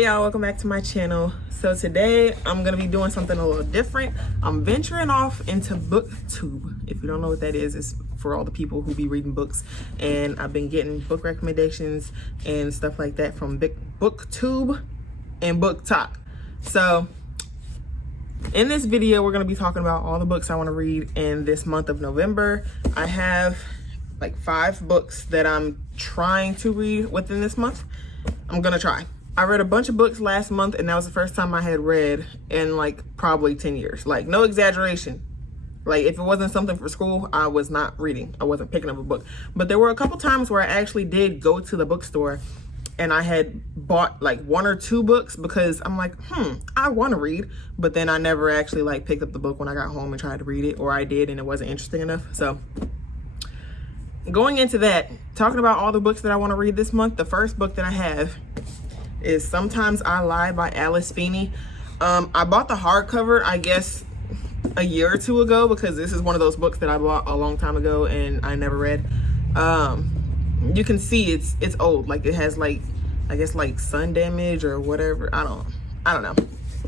Hey y'all, welcome back to my channel. So today I'm gonna be doing something a little different. I'm venturing off into booktube. If you don't know what that is, it's for all the people who be reading books, and I've been getting book recommendations and stuff like that from booktube and BookTok. So in this video we're gonna be talking about all the books I want to read in this month of November. I have like 5 books that I'm trying to read within this month. I'm gonna try. I read a bunch of books last month, and that was the first time I had read in like probably 10 years. Like, no exaggeration. Like, if it wasn't something for school, I was not reading. I wasn't picking up a book. But there were a couple times where I actually did go to the bookstore and I had bought like 1 or 2 books because I'm like, I want to read. But then I never actually like picked up the book when I got home and tried to read it, or I did and it wasn't interesting enough. So going into that, talking about all the books that I want to read this month, the first book that I have is Sometimes I Lie by Alice Feeney. I bought the hardcover, I guess, a year or 2 ago, because this is one of those books that I bought a long time ago and I never read. You can see it's old. Like, it has like, I guess like sun damage or whatever. I don't know.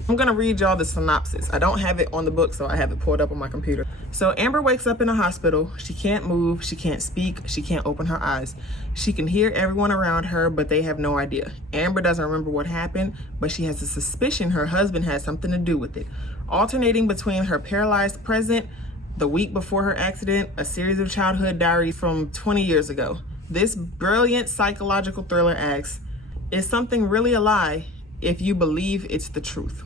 I'm gonna read y'all the synopsis. I don't have it on the book, so I have it pulled up on my computer. So Amber wakes up in a hospital. She can't move, she can't speak, she can't open her eyes. She can hear everyone around her, but they have no idea. Amber doesn't remember what happened, but she has a suspicion her husband had something to do with it. Alternating between her paralyzed present, the week before her accident, a series of childhood diaries from 20 years ago. This brilliant psychological thriller asks, is something really a lie if you believe it's the truth?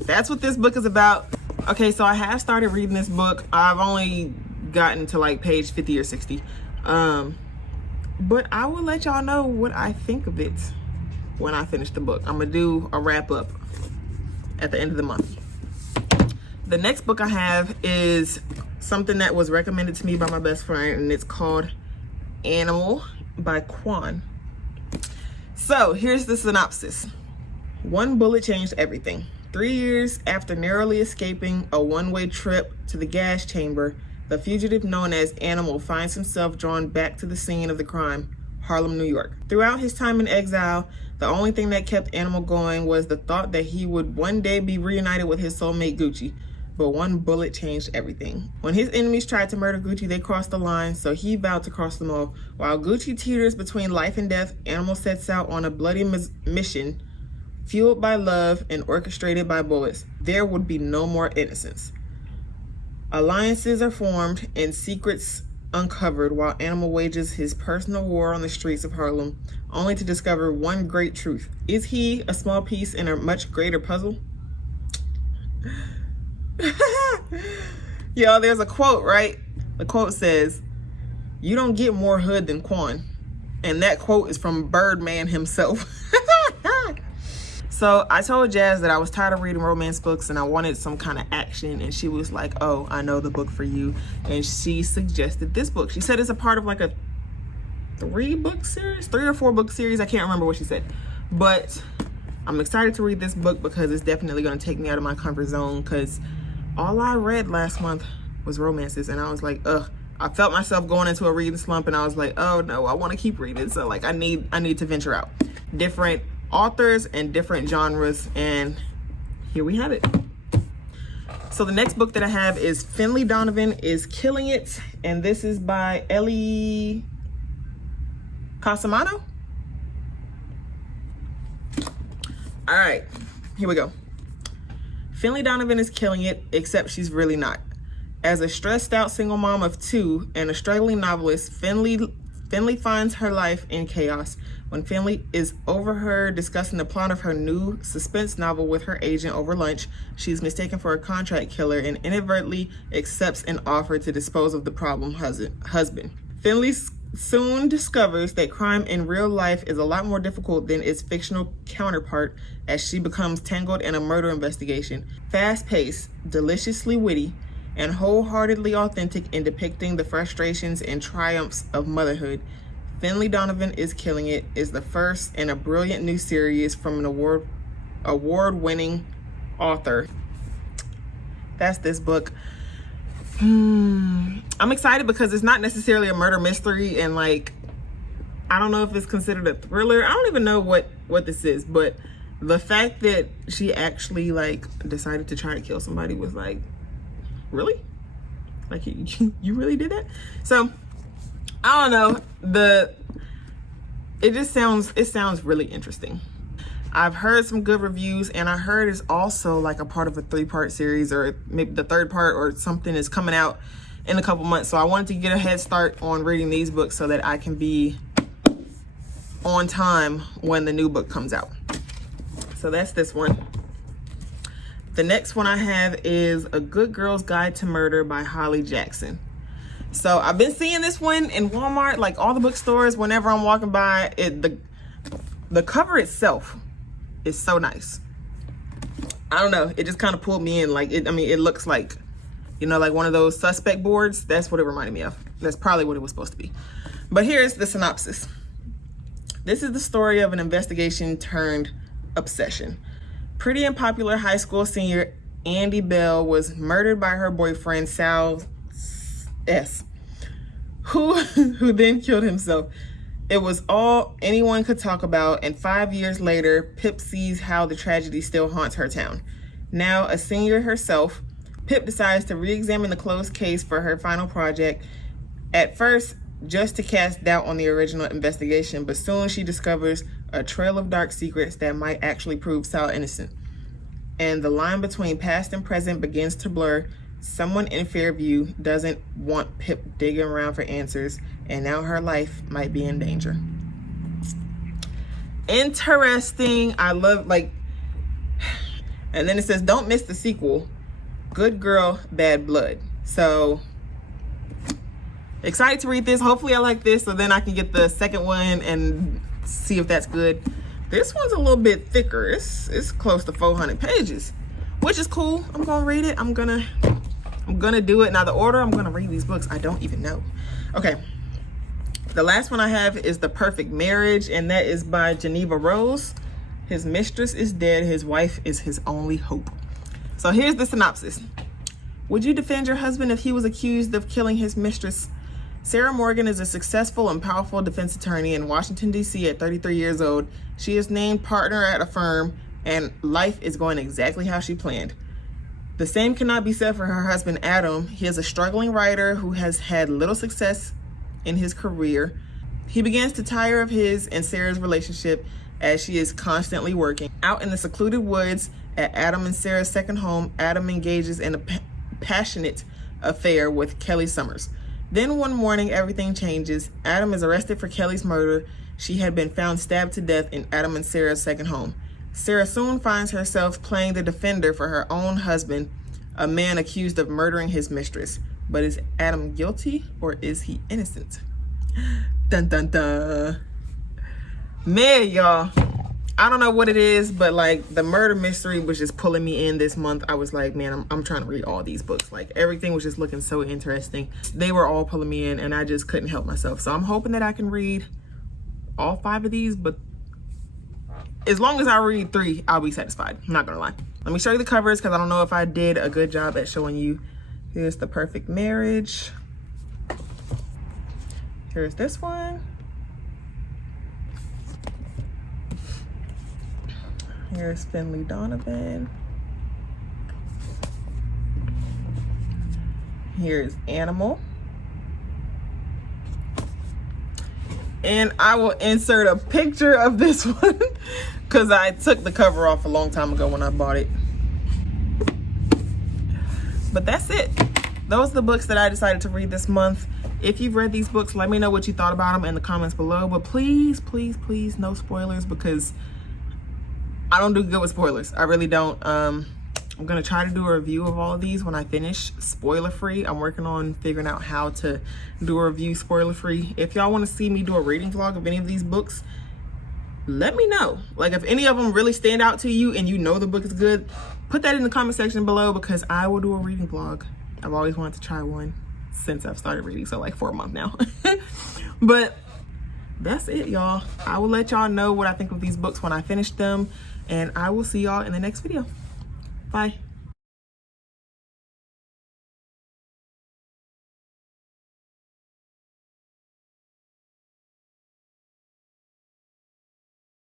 That's what this book is about. Okay, so I have started reading this book. I've only gotten to like page 50 or 60. But I will let y'all know what I think of it when I finish the book. I'm gonna do a wrap up at the end of the month. The next book I have is something that was recommended to me by my best friend, and it's called Animal by Quan. So here's the synopsis. One bullet changed everything. 3 years after narrowly escaping a one-way trip to the gas chamber, the fugitive known as Animal finds himself drawn back to the scene of the crime, Harlem, New York. Throughout his time in exile, the only thing that kept Animal going was the thought that he would one day be reunited with his soulmate Gucci. But one bullet changed everything. When his enemies tried to murder Gucci, they crossed the line, so he vowed to cross them all. While Gucci teeters between life and death, Animal sets out on a bloody mission, fueled by love and orchestrated by bullets. There would be no more innocence. Alliances are formed and secrets uncovered while Animal wages his personal war on the streets of Harlem, only to discover one great truth. Is he a small piece in a much greater puzzle? Yo, there's a quote, right? The quote says, "You don't get more hood than Quan." And that quote is from Birdman himself. So I told Jazz that I was tired of reading romance books and I wanted some kind of action, and she was like, oh, I know the book for you. And she suggested this book. She said it's a part of like a 3 or 4 book series. I can't remember what she said. But I'm excited to read this book because it's definitely going to take me out of my comfort zone, because all I read last month was romances, and I was like, ugh. I felt myself going into a reading slump, and I was like, oh no, I want to keep reading. So like I need to venture out. Different authors and different genres, and here we have it. So the next book that I have is Finley Donovan is Killing It, and this is by Ellie Casamano. All right, here we go. Finley Donovan is killing it, except she's really not. As a stressed out single mom of 2 and a struggling novelist, Finley finds her life in chaos. When Finley is overheard discussing the plot of her new suspense novel with her agent over lunch, she's mistaken for a contract killer and inadvertently accepts an offer to dispose of the problem husband. Finley soon discovers that crime in real life is a lot more difficult than its fictional counterpart as she becomes tangled in a murder investigation. Fast-paced, deliciously witty, and wholeheartedly authentic in depicting the frustrations and triumphs of motherhood, Finley Donovan is Killing It is the first in a brilliant new series from an award-winning author. That's this book. I'm excited because it's not necessarily a murder mystery, and like, I don't know if it's considered a thriller. I don't even know what what this is, but the fact that she actually like decided to try to kill somebody was like, really? Like you really did that? So I don't know. It sounds really interesting. I've heard some good reviews, and I heard it's also like a part of a 3-part series, or maybe the 3rd part or something is coming out in a couple months. So I wanted to get a head start on reading these books so that I can be on time when the new book comes out. So that's this one. The next one I have is A Good Girl's Guide to Murder by Holly Jackson. So I've been seeing this one in Walmart, like all the bookstores, whenever I'm walking by it. The cover itself is so nice. I don't know, it just kind of pulled me in. Like it looks like, you know, like one of those suspect boards. That's what it reminded me of. That's probably what it was supposed to be. But here's the synopsis. This is the story of an investigation turned obsession. Pretty and popular high school senior Andy Bell was murdered by her boyfriend Sal S, who then killed himself. It was all anyone could talk about, and 5 years later, Pip sees how the tragedy still haunts her town. Now a senior herself, Pip decides to re-examine the closed case for her final project, at first just to cast doubt on the original investigation, but soon she discovers a trail of dark secrets that might actually prove Sal innocent. And the line between past and present begins to blur. Someone in Fairview doesn't want Pip digging around for answers, and now her life might be in danger. Interesting. I love, like, and then it says, don't miss the sequel, Good Girl, Bad Blood. So excited to read this. Hopefully I like this, so then I can get the second one and see if that's good. This one's a little bit thicker. It's close to 400 pages, which is cool. I'm gonna read it. I'm gonna do it. Now the order I'm gonna read these books, I don't even know. Okay, the last one I have is The Perfect Marriage, and that is by Geneva Rose. His mistress is dead. His wife is his only hope. So here's the synopsis. Would you defend your husband if he was accused of killing his mistress? Sarah Morgan is a successful and powerful defense attorney in Washington, D.C. at 33 years old. She is named partner at a firm, and life is going exactly how she planned. The same cannot be said for her husband, Adam. He is a struggling writer who has had little success in his career. He begins to tire of his and Sarah's relationship as she is constantly working. Out in the secluded woods at Adam and Sarah's second home, Adam engages in a passionate affair with Kelly Summers. Then one morning, everything changes. Adam is arrested for Kelly's murder. She had been found stabbed to death in Adam and Sarah's second home. Sarah soon finds herself playing the defender for her own husband, a man accused of murdering his mistress. But is Adam guilty or is he innocent? Dun dun dun. Man, y'all, I don't know what it is, but like the murder mystery was just pulling me in this month. I was like, man, I'm trying to read all these books. Like everything was just looking so interesting. They were all pulling me in and I just couldn't help myself. So I'm hoping that I can read all 5 of these, but as long as I read 3, I'll be satisfied. I'm not gonna lie. Let me show you the covers because I don't know if I did a good job at showing you. Here's The Perfect Marriage. Here's this one. Here's Finley Donovan. Here's Animal. And I will insert a picture of this one because I took the cover off a long time ago when I bought it. But that's it. Those are the books that I decided to read this month. If you've read these books, let me know what you thought about them in the comments below. But please, please, please, no spoilers because I don't do good with spoilers. I really don't. I'm gonna try to do a review of all of these when I finish, spoiler free. I'm working on figuring out how to do a review spoiler free. If y'all want to see me do a reading vlog of any of these books, let me know. Like if any of them really stand out to you and you know the book is good, put that in the comment section below because I will do a reading vlog. I've always wanted to try one since I've started reading, so like for a month now. But that's it, y'all. I will let y'all know what I think of these books when I finish them, and I will see y'all in the next video. Bye.